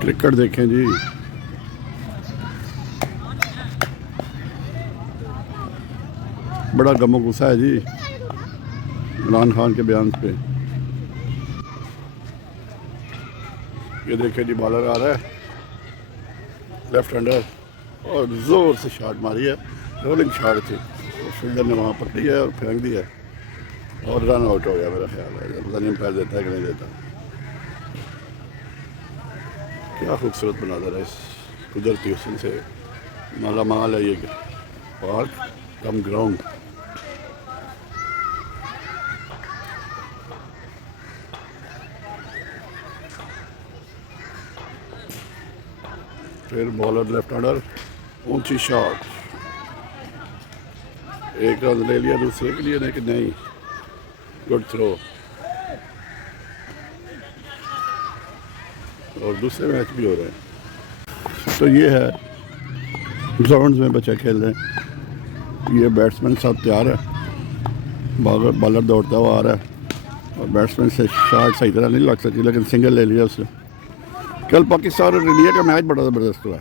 Cricket देखें जी। बड़ा गमो गुस्सा है जी इमरान खान के बयान पे। ये देखें जी, बॉलर आ रहा है लेफ्ट हैंडर और ज़ोर से शॉट मारी है। रोलिंग शॉट थी, फील्डर ने वहाँ पकड़ी है और फेंक दी है और रन आउट हो गया। मेरा ख्याल है पता नहीं पैर देता है कि नहीं देता। क्या खूबसूरत बनाता है, इस कुदरती हुस्न से माला माल है ये पार्क कम ग्राउंड। फिर बॉलर लेफ्ट हैंडर, ऊंची शॉट, एक रन ले लिया दूसरे के लिए, लेकिन नहीं, गुड थ्रो। और दूसरे मैच भी हो रहे हैं। तो ये है ग्राउंड में बच्चे खेल रहे हैं। ये बैट्समैन सब तैयार है, बॉलर दौड़ता हुआ आ रहा है और बैट्समैन से शॉट सही तरह नहीं लग सकी, लेकिन सिंगल ले लिया उसने। कल पाकिस्तान और इंडिया का मैच बड़ा ज़बरदस्त हुआ।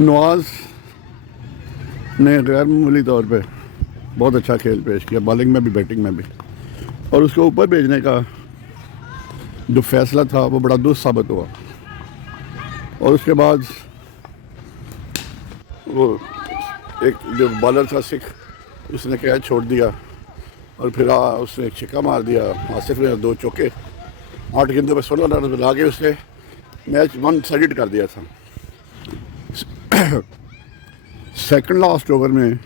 नवाज ने गैर मामूली तौर पे बहुत अच्छा खेल पेश किया, बॉलिंग में भी बैटिंग में भी, और उसको ऊपर भेजने का जो फैसला था वो बड़ा दुरुस्त साबित हुआ। और उसके बाद वो एक जो बॉलर था सिख, उसने कैच छोड़ दिया और फिर उसने एक छिक्का मार दिया। आसिफ ने 2 चौके 8 गेंदों पर 16 रन बना के उसने मैच 1 सेट कर दिया था। सेकंड लास्ट ओवर में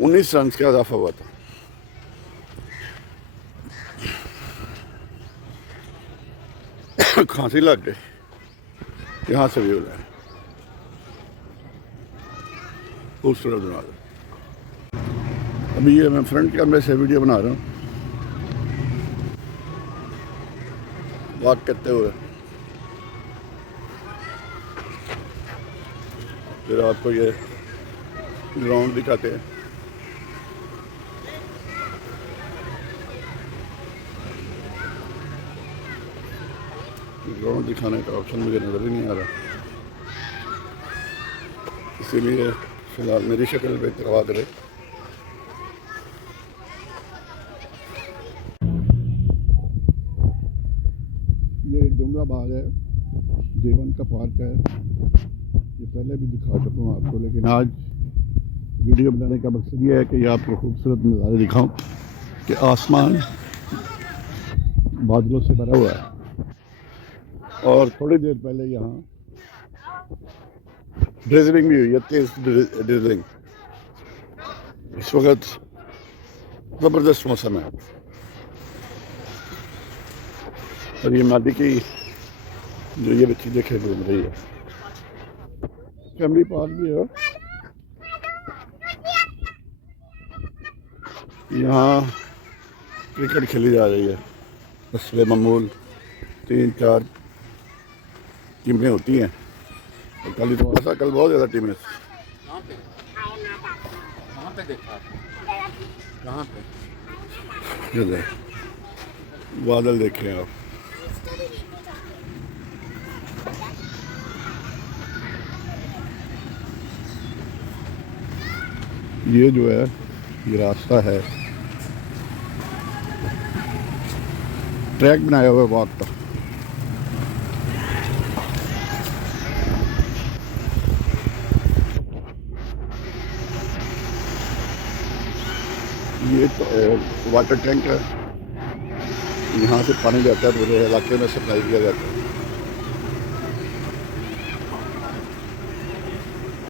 19 रन का इजाफा हुआ था। खांसी लग गई, यहाँ से भी हो रहा है। खूबसूरत बना रहा। अभी ये मैं फ्रंट कैमरे से वीडियो बना रहा हूँ वॉक करते हुए। फिर आपको ये ग्राउंड दिखाते हैं। ग्राउंड दिखाने का ऑप्शन मुझे नज़र ही नहीं आ रहा, इसीलिए फिलहाल मेरी शक्ल पे करवा करे। ये डुंगरा बाग है, जीवन का पार्क है। ये पहले भी दिखा चुका हूँ आपको, लेकिन आज वीडियो बनाने का मकसद ये है कि ये आपको खूबसूरत नज़ारे दिखाऊं कि आसमान बादलों से भरा हुआ है। और थोड़ी देर पहले यहाँ ड्रिजलिंग भी हुई है, तेज ड्रिजलिंग। इस वक्त ज़बरदस्त मौसम है और ये मादी की जो ये बच्ची देखे घूम रही है। फैमिली पार्क भी है, यहाँ क्रिकेट खेली जा रही है। बसवे मामूल 3-4 टीमें होती हैं और कल ही तो ऐसा, कल बहुत ज़्यादा टीमें। कहाँ पे देखा? कहाँ पे? बादल देखें आप। ये जो है ये रास्ता है, ट्रैक बनाया हुआ है वॉक का। ये तो वाटर टैंक है, यहाँ से पानी जाता है पूरे इलाके में सप्लाई किया जाता है।